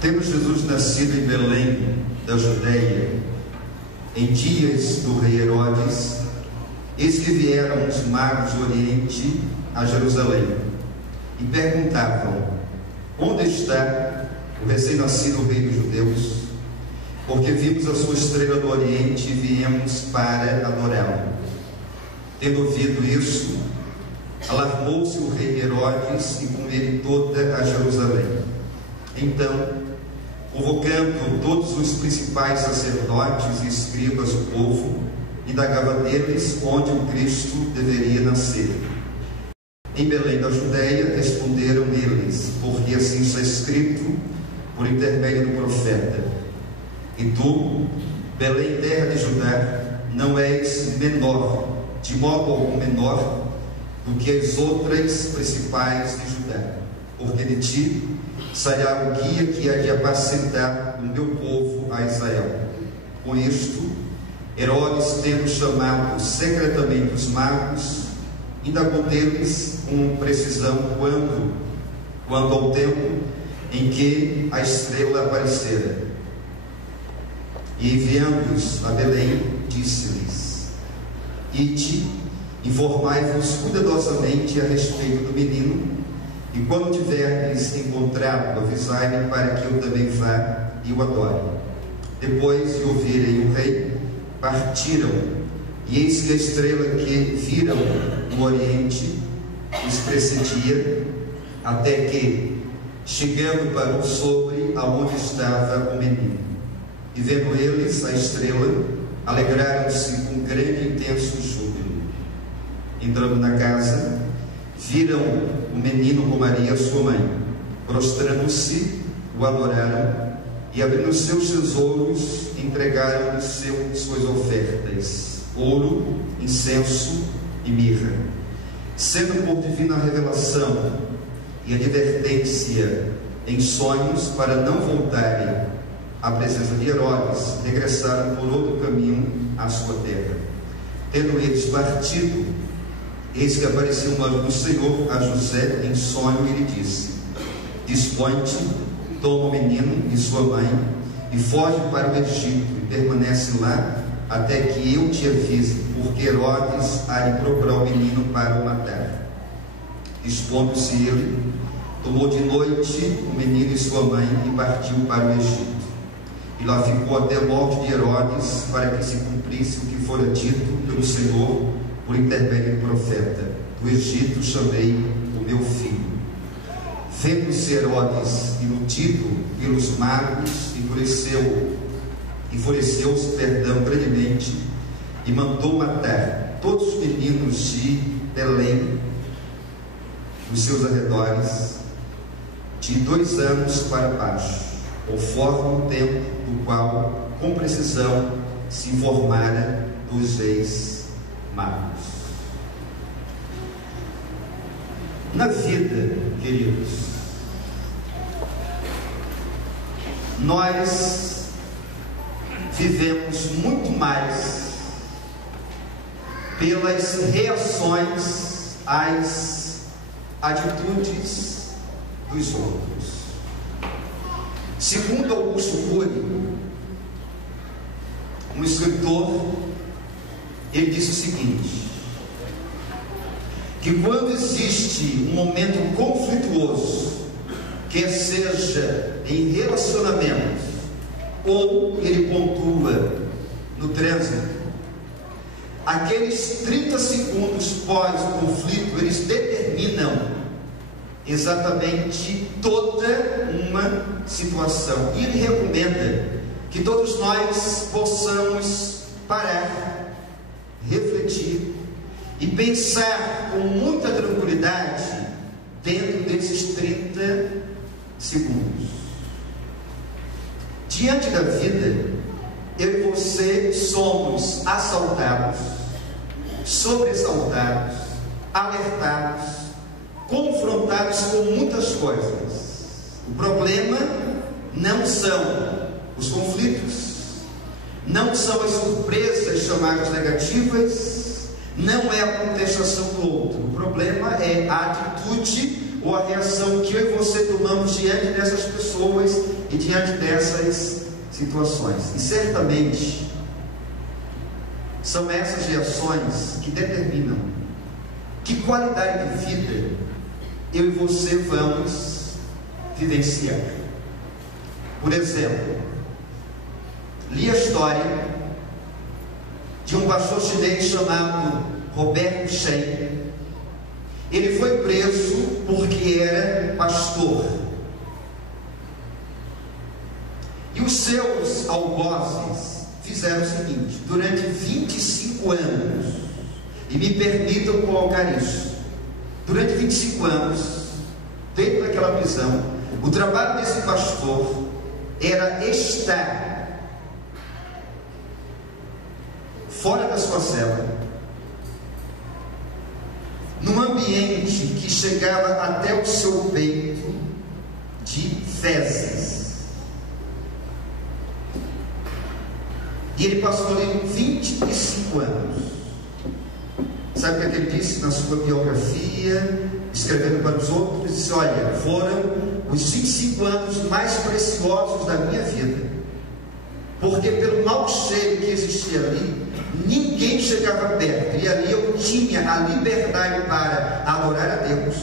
Tendo Jesus nascido em Belém, da Judeia, em dias do rei Herodes, eis que vieram os magos do Oriente a Jerusalém e perguntavam: onde está o recém-nascido rei dos judeus? Porque vimos a sua estrela do Oriente e viemos para adorá-lo. Tendo ouvido isso, alarmou-se o rei Herodes e com ele toda a Jerusalém. Então, convocando todos os principais sacerdotes e escribas do povo, indagava deles onde o Cristo deveria nascer. Em Belém da Judeia, responderam eles, porque assim está escrito por intermédio do profeta: e tu, Belém, terra de Judá, não és menor, de modo algum menor, do que as outras principais de Judá, porque de ti sairá o guia que há de apacentar o meu povo a Israel. Com isto, Herodes, tendo chamado secretamente os magos, indagou deles com precisão quanto ao tempo em que a estrela aparecera. E enviando-os a Belém, disse-lhes: ide, informai-vos cuidadosamente a respeito do menino, e quando tiverdes encontrado, avisai-me para que eu também vá e o adore. Depois de ouvirem o rei, partiram, e eis que a estrela que viram no Oriente os precedia, até que, chegando, parou sobre aonde estava o menino. E vendo eles a estrela, alegraram-se com grande e intenso júbilo. Entrando na casa, viram o menino com Maria, sua mãe. Prostrando-se, o adoraram, e abrindo seus tesouros, entregaram-lhe suas ofertas: ouro, incenso e mirra. Sendo por divina revelação e advertência em sonhos, para não voltarem à presença de Herodes, regressaram por outro caminho à sua terra. Tendo eles partido, eis que apareceu um anjo do Senhor a José em sonho e lhe disse: dispõe-te, toma o menino e sua mãe e foge para o Egito e permanece lá até que eu te avise, porque Herodes há de procurar o menino para o matar. Dispondo-se ele, tomou de noite o menino e sua mãe e partiu para o Egito. E lá ficou até a morte de Herodes, para que se cumprisse o que fora dito pelo Senhor por intermédio do profeta: do Egito chamei o meu filho. Vendo-se Herodes iludido pelos magos, enfureceu-se grandemente, e mandou matar todos os meninos de Belém, dos seus arredores, de 2 anos para baixo, conforme o tempo do qual, com precisão, se informara dos reis magos. Na vida, queridos, nós vivemos muito mais pelas reações às atitudes dos outros. Segundo Augusto Cury, um escritor, ele disse o seguinte: que quando existe um momento conflituoso, quer seja em relacionamentos ou, ele pontua, no trânsito, aqueles 30 segundos pós o conflito, eles determinam exatamente toda uma situação. E ele recomenda que todos nós possamos parar, refletir e pensar com muita tranquilidade dentro desses 30 segundos. Diante da vida, eu e você somos assaltados, sobressaltados, alertados, confrontados com muitas coisas. O problema não são os conflitos, não são as surpresas chamadas negativas, não é a contestação do outro. O problema é a atitude ou a reação que eu e você tomamos diante dessas pessoas e diante dessas situações. E certamente são essas reações que determinam que qualidade de vida eu e você vamos vivenciar. Por exemplo, li a história de um pastor chinês chamado Robert Shen. Ele foi preso porque era pastor. E os seus algozes fizeram o seguinte: durante 25 anos, e me permitam colocar isso, durante 25 anos, dentro daquela prisão, o trabalho desse pastor era estar fora da sua cela, num ambiente que chegava até o seu peito de fezes. E ele passou ali 25 anos. Sabe o que ele disse na sua biografia, escrevendo para os outros? Disse: olha, foram os 25 anos mais preciosos da minha vida, porque pelo mau cheiro que existia ali, ninguém chegava perto, e ali eu tinha a liberdade para adorar a Deus,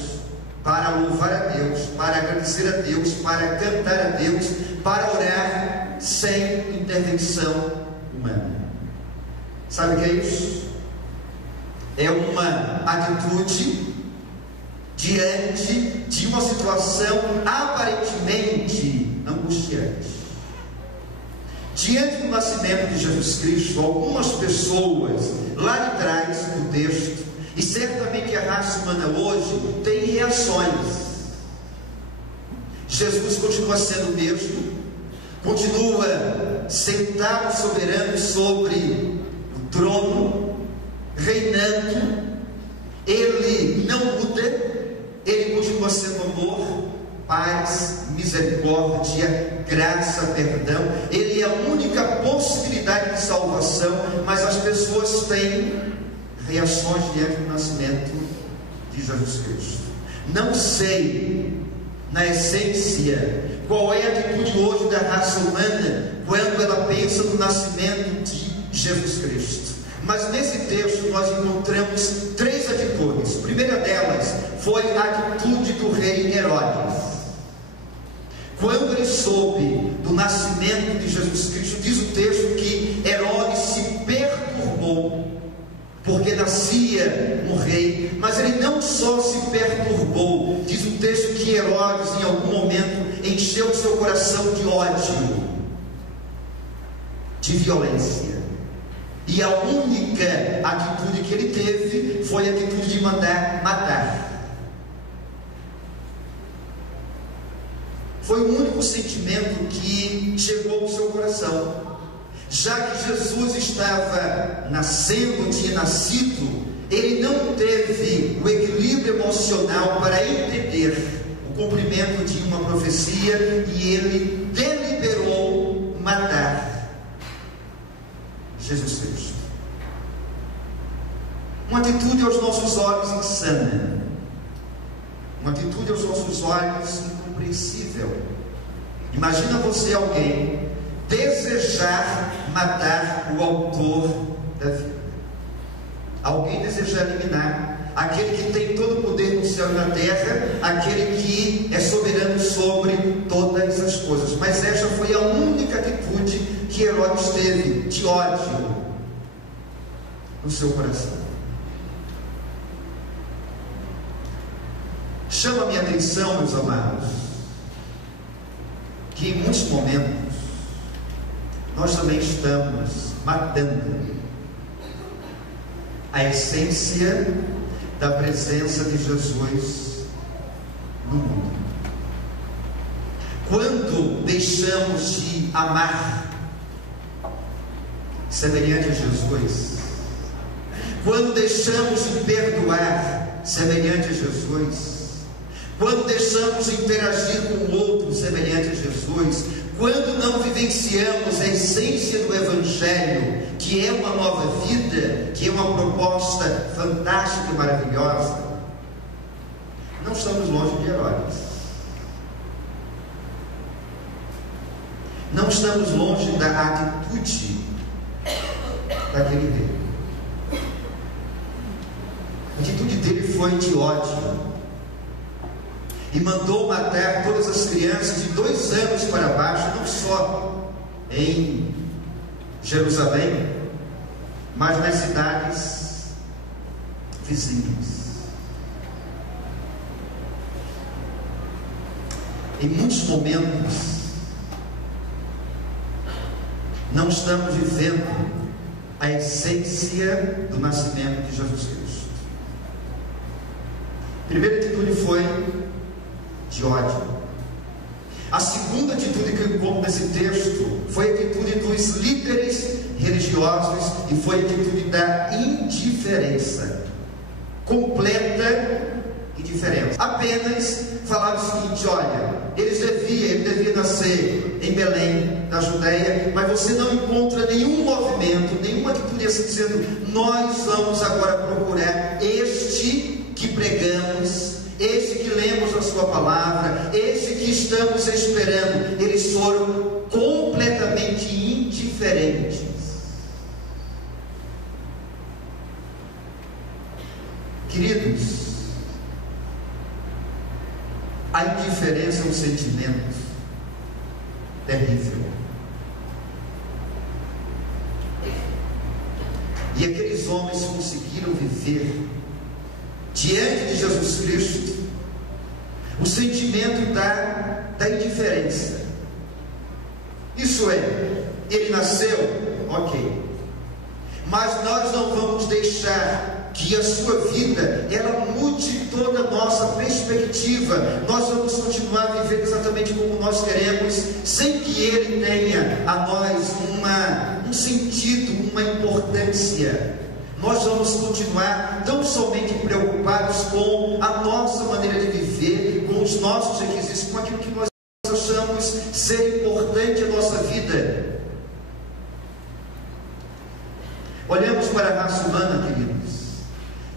para louvar a Deus, para agradecer a Deus, para cantar a Deus, para orar sem intervenção humana. Sabe o que é isso? É uma atitude diante de uma situação aparentemente angustiante. Diante do nascimento de Jesus Cristo, algumas pessoas lá de trás do texto, e certamente a raça humana hoje, tem reações. Jesus continua sendo o mesmo, continua sentado soberano sobre o trono, reinando. Ele não muda, ele continua sendo amor, paz, misericórdia, graça, perdão. Ele é a única possibilidade de salvação, mas as pessoas têm reações diante do nascimento de Jesus Cristo. Não sei, na essência, qual é a atitude hoje da raça humana quando ela pensa no nascimento de Jesus Cristo. Mas nesse texto nós encontramos três atitudes. A primeira delas foi a atitude do rei Herodes. Quando ele soube do nascimento de Jesus Cristo, diz o texto que Herodes se perturbou, porque nascia um rei. Mas ele não só se perturbou, diz o texto que Herodes em algum momento encheu o seu coração de ódio, de violência. E a única atitude que ele teve foi a atitude de mandar matar. Foi o único sentimento que chegou ao seu coração. Já que Jesus estava nascendo, tinha nascido, ele não teve o equilíbrio emocional para entender o cumprimento de uma profecia, e ele deliberou matar Jesus Cristo. Uma atitude aos nossos olhos insana, uma atitude aos nossos olhos incompreensível. Imagina você, alguém, desejar matar o autor da vida, alguém desejar eliminar aquele que tem todo o poder no céu e na terra, aquele que é soberano sobre todas as coisas. Mas essa foi a única atitude que Herodes teve, de ódio no seu coração. Chama a minha atenção, meus amados, que em muitos momentos nós também estamos matando a essência da presença de Jesus no mundo. Quando deixamos de amar semelhante a Jesus, quando deixamos de perdoar semelhante a Jesus, quando deixamos de interagir com o outro semelhante a Jesus, quando não vivenciamos a essência do Evangelho, que é uma nova vida, que é uma proposta fantástica e maravilhosa, não estamos longe de Herodes. Não estamos longe da atitude daquele rei. A atitude dele foi de ódio, e mandou matar todas as crianças de 2 anos para baixo, não só em Jerusalém, mas nas cidades vizinhas. Em muitos momentos, não estamos vivendo a essência do nascimento de Jesus Cristo. A primeira atitude foi de ódio. A segunda atitude que eu encontro nesse texto foi a atitude dos líderes religiosos, e foi a atitude da indiferença, completa indiferença. Apenas falaram o seguinte: olha, ele devia nascer em Belém, na Judéia, mas você não encontra nenhum movimento, nenhuma atitude assim dizendo: nós vamos agora procurar este que pregamos, este que lemos a sua palavra, este que estamos esperando. Eles foram completamente indiferentes. Queridos, a indiferença é um sentimento terrível. E aqueles homens conseguiram viver diante de Jesus Cristo o sentimento da indiferença. Isso é, ele nasceu, ok, mas nós não vamos deixar que a sua vida, ela mude toda a nossa perspectiva. Nós vamos continuar a viver exatamente como nós queremos, sem que ele tenha a nós um sentido, uma importância. Nós vamos continuar tão somente preocupados com a nossa maneira de viver, com os nossos requisitos, com aquilo que nós achamos ser importante na nossa vida. Olhamos para a raça humana, queridos,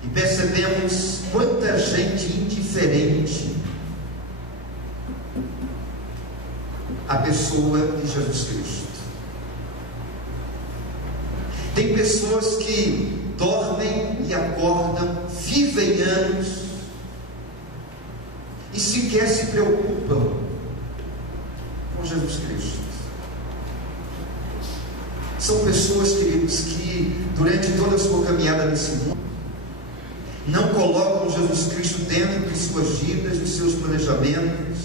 e percebemos quanta gente indiferente à pessoa de Jesus Cristo. Tem pessoas que dormem e acordam, vivem anos e sequer se preocupam com Jesus Cristo. São pessoas, queridos, que durante toda a sua caminhada nesse mundo não colocam Jesus Cristo dentro de suas vidas, de seus planejamentos.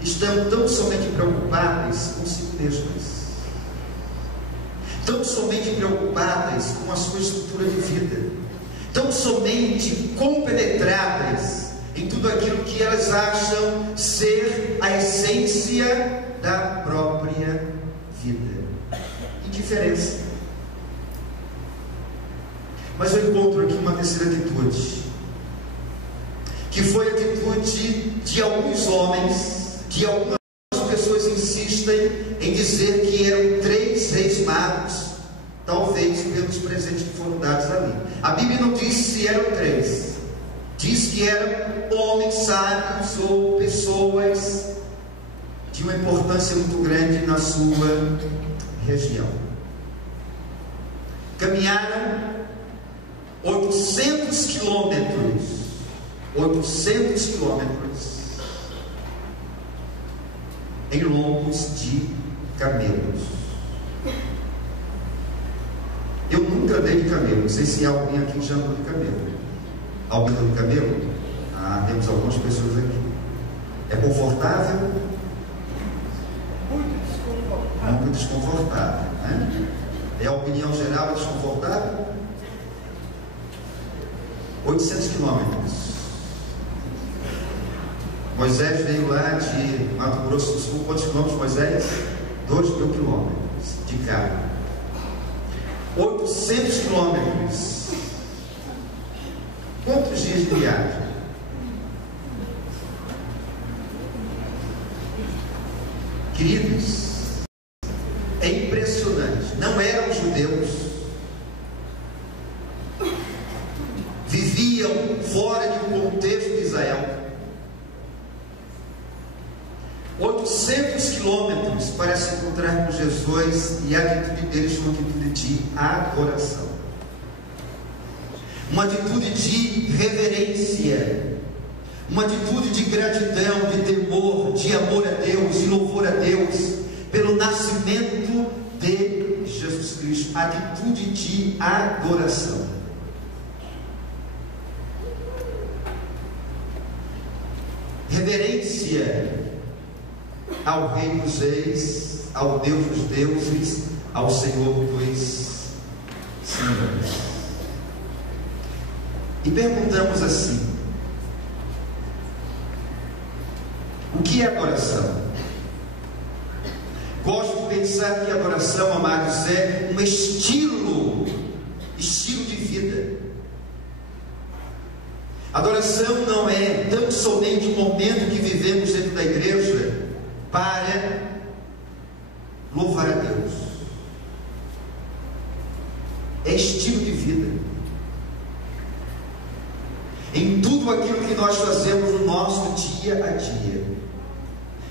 Estão tão somente preocupadas consigo mesmas, tão somente preocupadas com a sua estrutura de vida, tão somente compenetradas em tudo aquilo que elas acham ser a essência da própria vida. Indiferença. Mas eu encontro aqui uma terceira atitude, que foi a atitude de alguns homens, que algumas pessoas insistem em dizer que eram 3 reis magos, talvez pelos presentes que foram dados ali. A Bíblia não diz se eram 3, diz que eram homens sábios ou pessoas de uma importância muito grande na sua região. Caminharam 800 quilômetros em lombos de camelos. Eu nunca andei de camelo, não sei se alguém aqui já andou de camelo. Alguém andou de camelo? Ah, temos algumas pessoas aqui. É confortável? Muito desconfortável, né? É a opinião geral, é desconfortável? 800 quilômetros. Moisés veio lá de Mato Grosso do Sul. Quantos quilômetros, Moisés? 2.000 quilômetros de carro. 800 quilômetros. Quantos dias de viagem? Queridos, é impressionante. Não eram judeus, viviam fora de um 800 quilômetros para se encontrar com Jesus, e a atitude deles foi uma atitude de adoração, uma atitude de reverência, uma atitude de gratidão, de temor, de amor a Deus, de louvor a Deus pelo nascimento de Jesus Cristo, atitude de adoração. Reverência ao Rei dos Reis, ao Deus dos deuses, ao Senhor dos senhores. E perguntamos assim: o que é adoração? Gosto de pensar que adoração, amados, é um estilo de vida. Adoração não é tão somente um momento que vivemos dentro da igreja para louvar a Deus. É estilo de vida. Em tudo aquilo que nós fazemos no nosso dia a dia.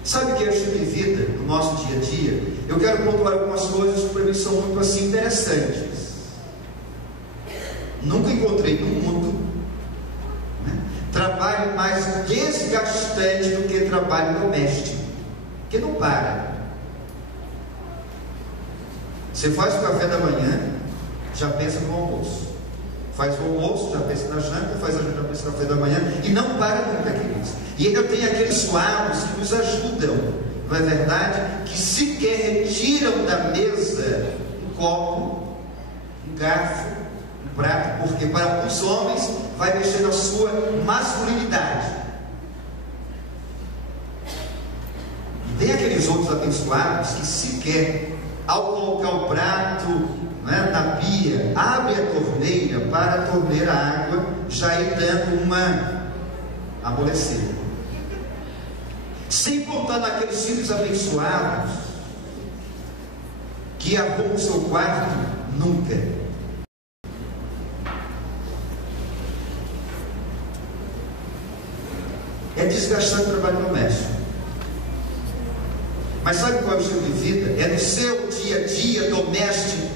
Sabe o que é estilo de vida no nosso dia a dia? Eu quero pontuar algumas coisas que para mim são muito assim interessantes. Nunca encontrei no mundo trabalho mais desgastante do que trabalho doméstico, que não para. Você faz o café da manhã, já pensa no almoço, faz o almoço, já pensa na janta, faz a janta, já pensa no café da manhã, e não para nunca, queridos. E ainda tem aqueles suaves que nos ajudam, não é verdade? Que sequer retiram da mesa um copo, um garfo, um prato, porque para alguns homens vai mexer na sua masculinidade. E tem aqueles outros abençoados que sequer, ao colocar o prato na pia, abre a torneira para torneira a água já ir dando uma amolecida. Sem contar naqueles filhos abençoados que arrumam o seu quarto nunca. É desgastante o trabalho doméstico. Mas sabe qual é o estilo de vida? É no seu dia a dia doméstico.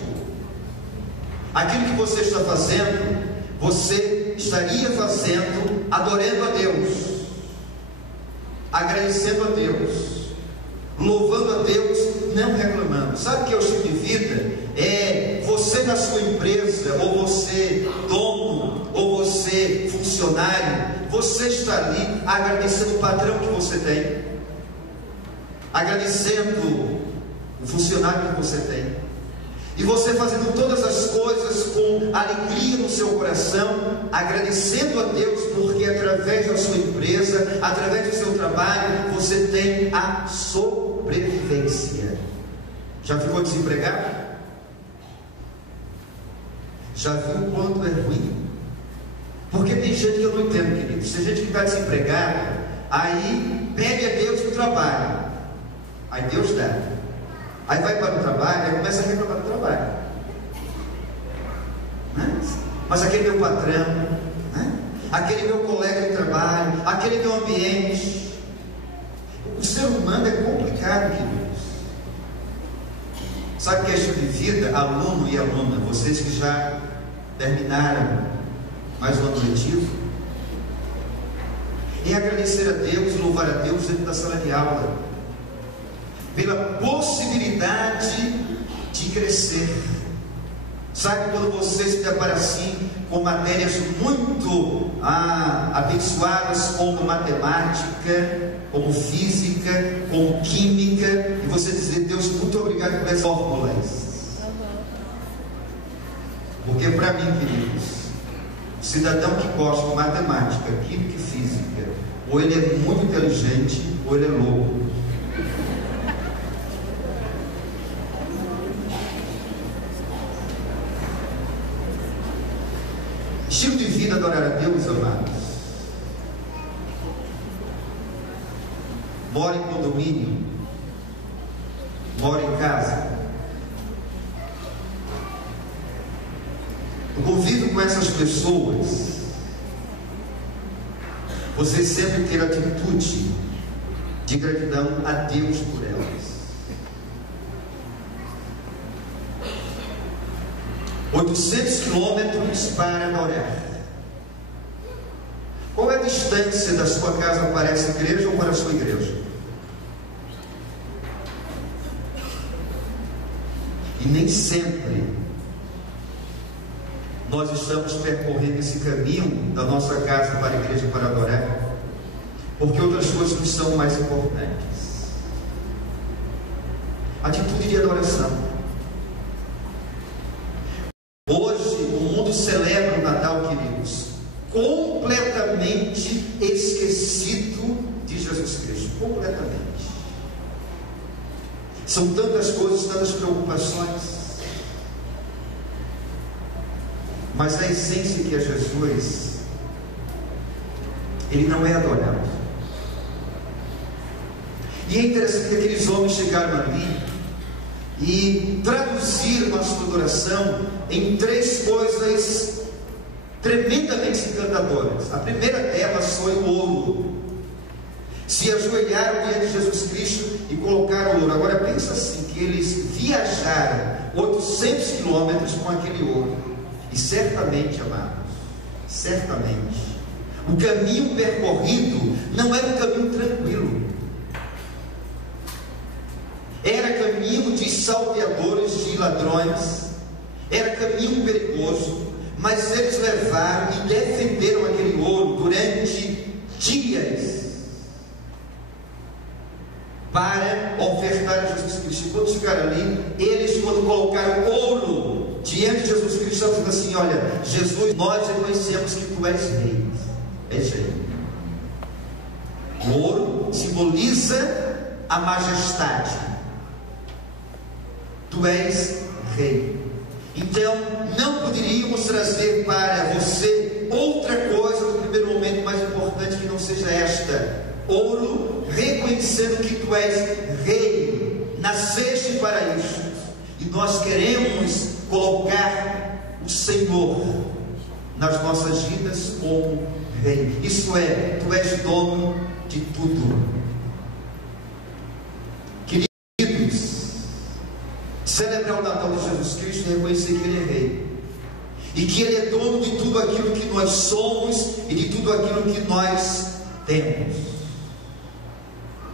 Aquilo que você está fazendo, você estaria fazendo adorando a Deus, agradecendo a Deus, louvando a Deus, não reclamando. Sabe o que é o estilo de vida? É você na sua empresa, ou você dono, ou você funcionário, você está ali agradecendo o patrão que você tem, agradecendo o funcionário que você tem, e você fazendo todas as coisas com alegria no seu coração, agradecendo a Deus, porque através da sua empresa, através do seu trabalho, você tem a sobrevivência. Já ficou desempregado? Já viu o quanto é ruim? Porque tem gente que eu não entendo, queridos. Tem gente que está desempregada, aí pede a Deus o trabalho, aí Deus dá, aí vai para o trabalho, aí começa a reclamar do trabalho. Mas aquele meu patrão, aquele meu colega de trabalho, aquele meu ambiente. O ser humano é complicado, queridos. Sabe o que é estilo de vida? Aluno e aluna, vocês que já terminaram mais um ano letivo, e agradecer a Deus, louvar a Deus dentro da sala de aula, pela possibilidade de crescer. Sabe quando você se depara assim com matérias muito abençoadas, como matemática, como física, como química, e você dizer: Deus, muito obrigado por essas fórmulas. Porque para mim, queridos, o cidadão que gosta de matemática, química e física, ou ele é muito inteligente, ou ele é louco. Estilo de vida adorar a Deus, amados. Mora em condomínio, mora em casa. O convívio com essas pessoas, você sempre ter a atitude de gratidão a Deus por elas. 800 quilômetros para adorar. Qual é a distância da sua casa para essa igreja ou para a sua igreja? E nem sempre nós estamos percorrendo esse caminho da nossa casa para a igreja para adorar, porque outras coisas nos são mais importantes. Atitude de adoração. Hoje o mundo celebra o Natal, queridos, completamente esquecido de Jesus Cristo. Completamente. São tantas coisas, tantas preocupações, mas a essência que é Jesus, ele não é adorado. E é interessante que aqueles homens chegaram ali e traduziram a sua adoração em três coisas tremendamente encantadoras. A primeira delas foi o ouro. Se ajoelharam diante de Jesus Cristo e colocaram o ouro. Agora pensa assim, que eles viajaram 800 quilômetros com aquele ouro. E certamente, amados, certamente, o caminho percorrido não era um caminho tranquilo. Era caminho de salteadores, de ladrões, era caminho perigoso, mas eles levaram e defenderam aquele ouro durante dias para ofertar a Jesus Cristo. E quando chegaram ali, eles, quando colocaram ouro diante de Jesus Cristo, estavam dizendo assim: olha, Jesus, nós reconhecemos que tu és rei. És rei. O ouro simboliza a majestade. Tu és rei. Então não poderíamos trazer para você outra coisa no primeiro momento mais importante que não seja esta: ouro, reconhecendo que tu és rei, nasceste para isso. E nós queremos colocar o Senhor nas nossas vidas como rei. Isso é, tu és dono de tudo. Celebrar o Natal de Jesus Cristo e reconhecer que Ele é Rei, e que Ele é dono de tudo aquilo que nós somos e de tudo aquilo que nós temos.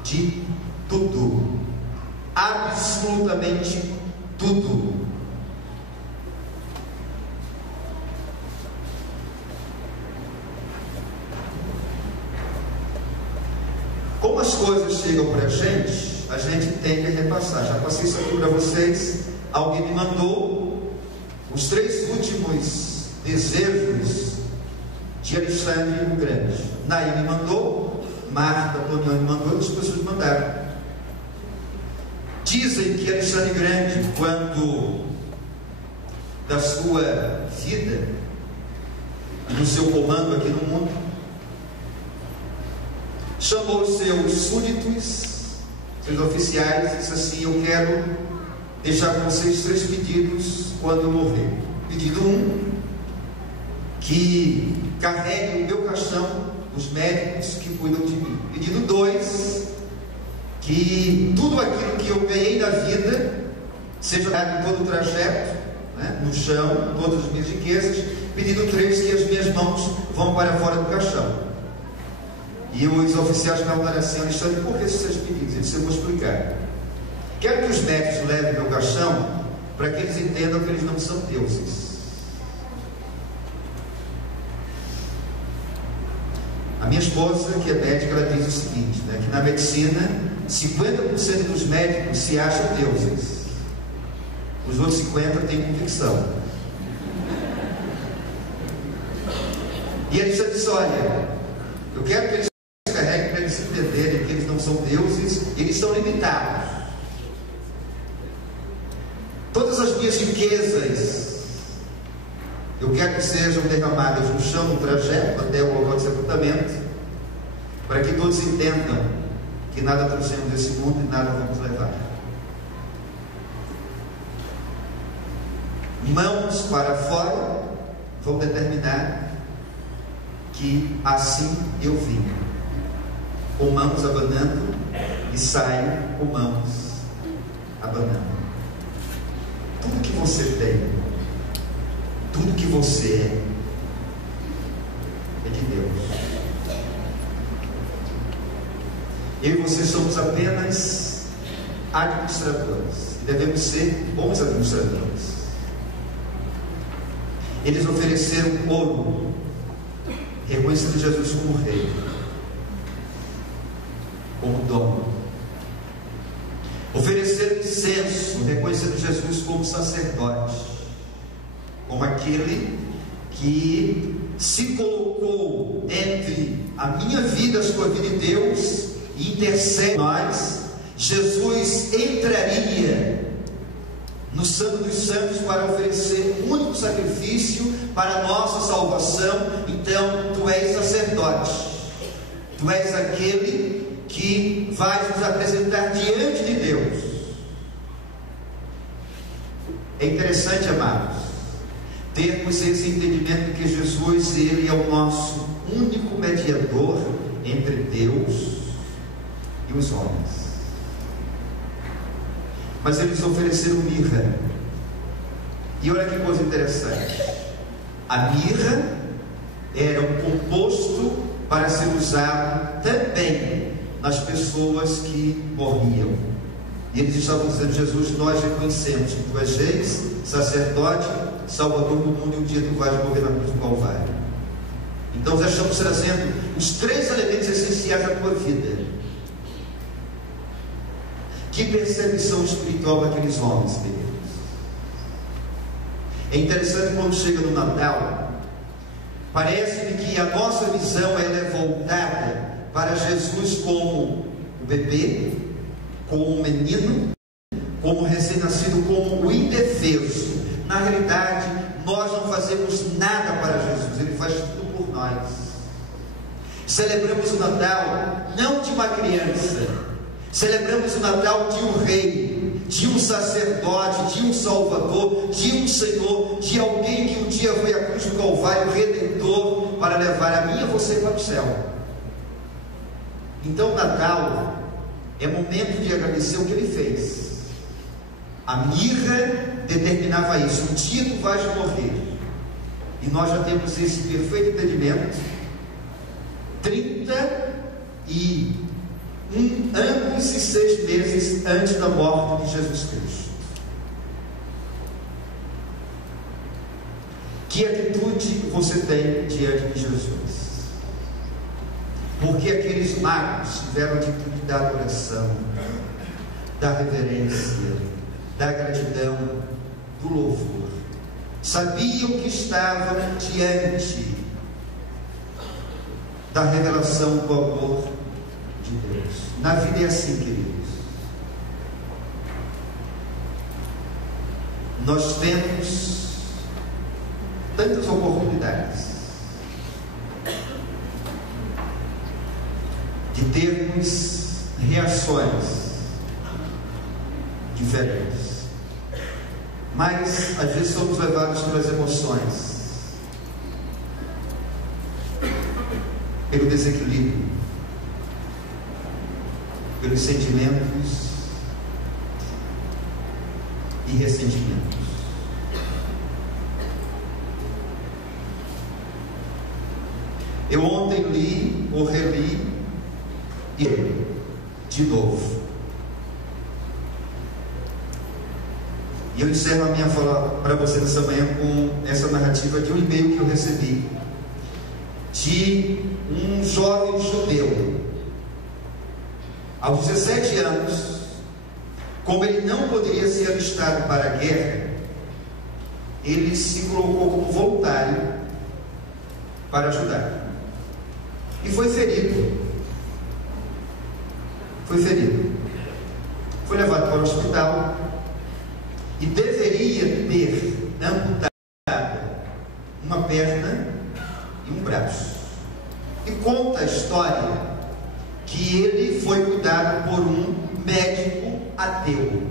De tudo, absolutamente tudo. Como as coisas chegam para a gente tem que repassar. Já passei isso aqui para vocês. Alguém me mandou os 3 últimos desejos de Alexandre o Grande. Naí me mandou, Marta, Tonione me mandou, e as pessoas mandaram. Dizem que Alexandre Grande, quando da sua vida e do seu comando aqui no mundo, chamou os seus súditos, seus oficiais, e disse assim: eu quero deixar com vocês 3 pedidos quando eu morrer. Pedido 1, que carregue o meu caixão os médicos que cuidam de mim. Pedido 2, que tudo aquilo que eu ganhei na vida seja dado em todo o trajeto, né, no chão, todas as minhas riquezas. Pedido 3, que as minhas mãos vão para fora do caixão. E os oficiais perguntaram assim: Alexandre, por que esses 3 pedidos? Ele disse: eu vou explicar. Quero que os médicos levem meu caixão para que eles entendam que eles não são deuses. A minha esposa, que é médica, ela diz o seguinte, né, que na medicina 50% dos médicos se acham deuses, os outros 50% têm convicção. E ele disse: olha, eu quero que eles carreguem para eles entenderem que eles não são deuses, eles são limitados. Todas as minhas riquezas eu quero que sejam derramadas no chão, no trajeto até o local de sepultamento, para que todos entendam que nada trouxemos desse mundo e nada vamos levar. Mãos para fora vão determinar que assim eu vim, com mãos abanando e sai com mãos abanando. Tudo que você tem, tudo que você é de Deus. Eu e você somos apenas administradores, devemos ser bons administradores. Eles ofereceram ouro, reconhecendo Jesus como rei, como dono. Ofereceram incenso, reconhecendo Jesus como sacerdote, como aquele que se colocou entre a minha vida, a sua vida e Deus, e intercede por nós. Jesus entraria no Santo dos Santos para oferecer um único sacrifício para a nossa salvação. Então, tu és sacerdote, tu és aquele que vai nos apresentar diante de Deus. É interessante, amados, termos esse entendimento que Jesus, ele é o nosso único mediador entre Deus e os homens. Mas eles ofereceram mirra. E olha que coisa interessante, a mirra era um composto para ser usado também nas pessoas que morriam. E eles estavam dizendo: Jesus, nós reconhecemos que tu és rei, sacerdote, salvador do mundo, e um dia tu vais morrer na cruz do Calvário. Então já estamos trazendo os 3 elementos essenciais da tua vida. Que percepção espiritual daqueles homens, queridos. É interessante, quando chega no Natal, parece-me que a nossa visão ela é voltada para Jesus como o bebê, como o menino, como o recém-nascido, como o indefeso. Na realidade, nós não fazemos nada para Jesus, Ele faz tudo por nós. Celebramos o Natal não de uma criança, celebramos o Natal de um rei, de um sacerdote, de um salvador, de um Senhor, de alguém que um dia foi à cruz do Calvário, redentor, para levar a mim e a você para o céu. Então, o Natal é momento de agradecer o que Ele fez. A mirra determinava isso: um dia tu vais morrer. E nós já temos esse perfeito entendimento 31 anos e 6 meses antes da morte de Jesus Cristo. Que atitude você tem diante de Jesus? Porque aqueles magos tiveram a atitude da adoração, da reverência, da gratidão, do louvor. Sabiam que estavam diante da revelação do amor de Deus. Na vida é assim, queridos. Nós temos tantas oportunidades de termos reações diferentes, mas às vezes somos levados pelas emoções, pelo desequilíbrio, pelos sentimentos e ressentimentos. Eu ontem li ou reli e de novo. E eu encerro a minha fala para você nessa manhã com essa narrativa de um e-mail que eu recebi de um jovem judeu. Aos 17 anos, como ele não poderia ser alistado para a guerra, ele se colocou como voluntário para ajudar. E foi ferido. Foi levado para o hospital e deveria ter amputado uma perna e um braço. E conta a história que ele foi cuidado por um médico ateu.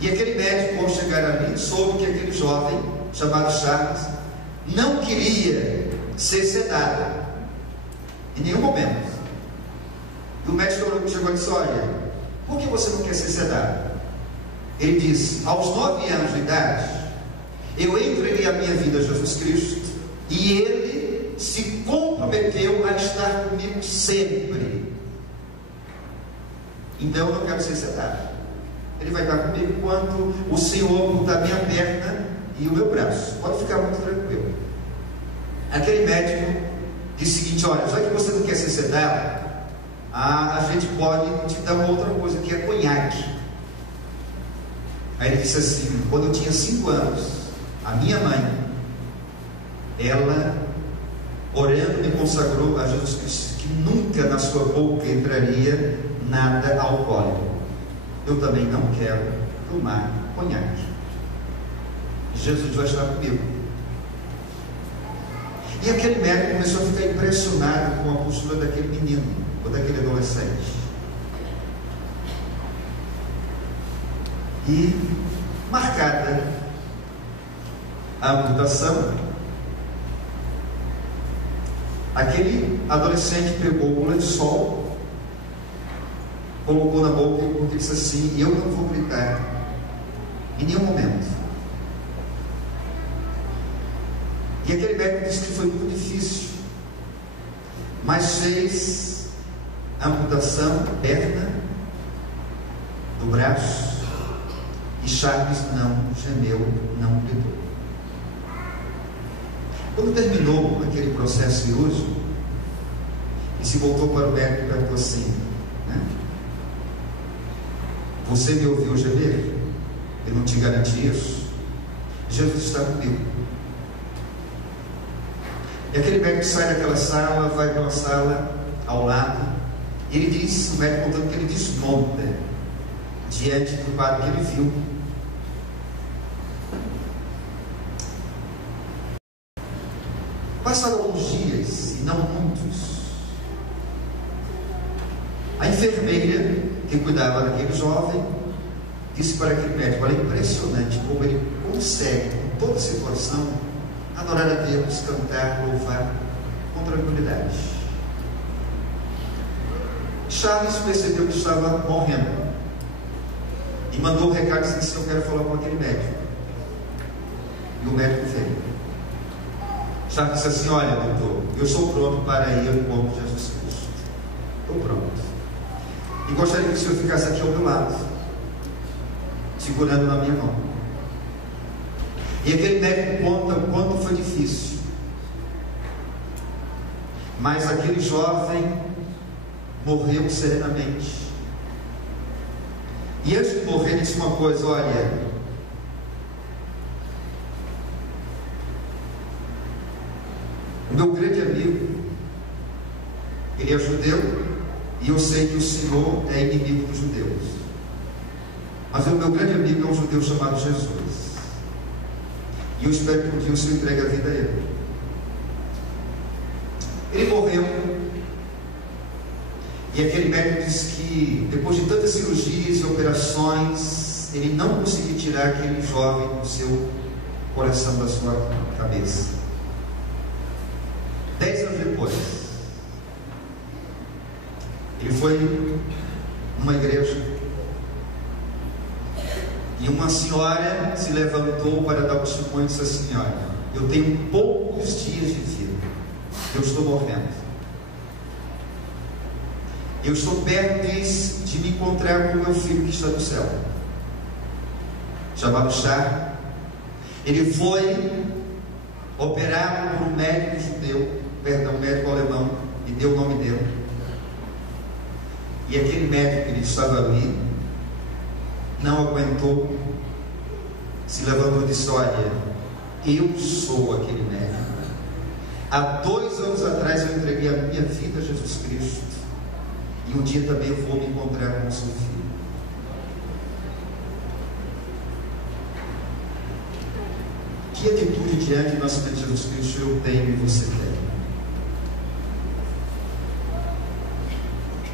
E aquele médico, ao chegar ali, soube que aquele jovem, chamado Charles, não queria ser sedado. Em nenhum momento. E o médico chegou e disse: olha, por que você não quer ser sedado? Ele disse: aos 9 anos de idade, eu entreguei a minha vida a Jesus Cristo, e Ele se comprometeu a estar comigo sempre. Então eu não quero ser sedado. Ele vai estar comigo enquanto o Senhor botar a minha perna e o meu braço. Pode ficar muito tranquilo. Aquele médico disse o seguinte: olha, já que você não quer ser sedado, a gente pode te dar uma outra coisa, que é conhaque. Aí ele disse assim: quando eu tinha 5 anos, a minha mãe, ela, orando, me consagrou a Jesus Cristo, que nunca na sua boca entraria nada alcoólico. Eu também não quero tomar conhaque. Jesus vai estar comigo. E aquele médico começou a ficar impressionado com a postura daquele menino, ou daquele adolescente. E, marcada a amputação, aquele adolescente pegou o lençol, colocou na boca e disse assim: eu não vou gritar em nenhum momento. E aquele médico disse que foi muito difícil, mas fez a amputação da perna, do braço, e Charles não gemeu, não gritou. Quando terminou aquele processo cirúrgico, ele se voltou para o médico e perguntou assim: né? Você me ouviu gemer? Eu não te garanti isso. Jesus está comigo. E aquele médico sai daquela sala, vai para uma sala ao lado, e ele diz, o médico contando que ele desmonta diante do quadro que ele viu. Passaram alguns dias, e não muitos, a enfermeira que cuidava daquele jovem disse para aquele médico: olha, é impressionante como ele consegue, com toda situação, adorar a Deus, cantar, louvar com tranquilidade. Charles percebeu que estava morrendo e mandou um recado e disse: eu quero falar com aquele médico. E o médico veio. Charles disse assim: olha, doutor, eu sou pronto para ir ao encontro de Jesus Cristo. Estou pronto. E gostaria que o senhor ficasse aqui ao meu lado, segurando na minha mão. E aquele médico conta o quanto foi difícil, mas aquele jovem morreu serenamente. E antes de morrer disse uma coisa: olha, o meu grande amigo, ele é judeu, e eu sei que o Senhor é inimigo dos judeus, mas o meu grande amigo é um judeu chamado Jesus, e eu espero que um dia o Senhor entregue a vida a ele. Ele morreu, e aquele médico disse que depois de tantas cirurgias e operações, ele não conseguiu tirar aquele jovem do seu coração, da sua cabeça. 10 anos depois, ele foi numa igreja e uma senhora se levantou para dar testemunho e disse assim: olha, eu tenho poucos dias de vida, eu estou morrendo, eu estou perto de me encontrar com o meu filho que está no céu, chamado Charles. Ele foi operado por um médico judeu, um médico alemão, e deu o nome dele. E aquele médico que estava ali não aguentou, se levantou e disse: olha, eu sou aquele médico. Há 2 anos atrás eu entreguei a minha vida a Jesus Cristo, e um dia também eu vou me encontrar com o seu filho. Que atitude diante do nascimento de Jesus Cristo eu tenho e você tem?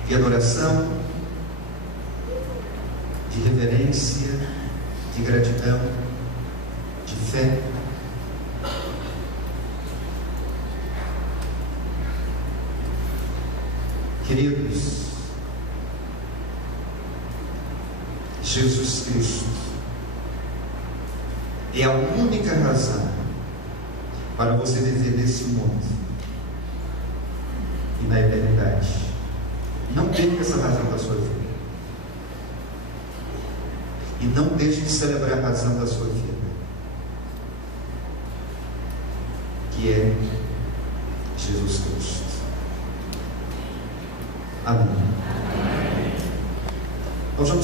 De adoração, de reverência, de gratidão, de fé. Queridos, Jesus Cristo é a única razão para você viver nesse mundo e na eternidade. Não perca essa razão da sua vida. E não deixe de celebrar a razão da sua vida, que é Jesus Cristo. Amém. Nós vamos